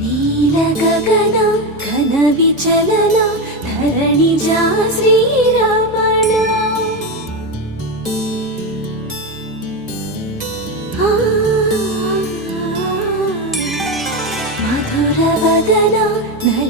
నీల గగన ఘన విచలన ధరణి జా శ్రీరమణ. మధుర వదన నలిన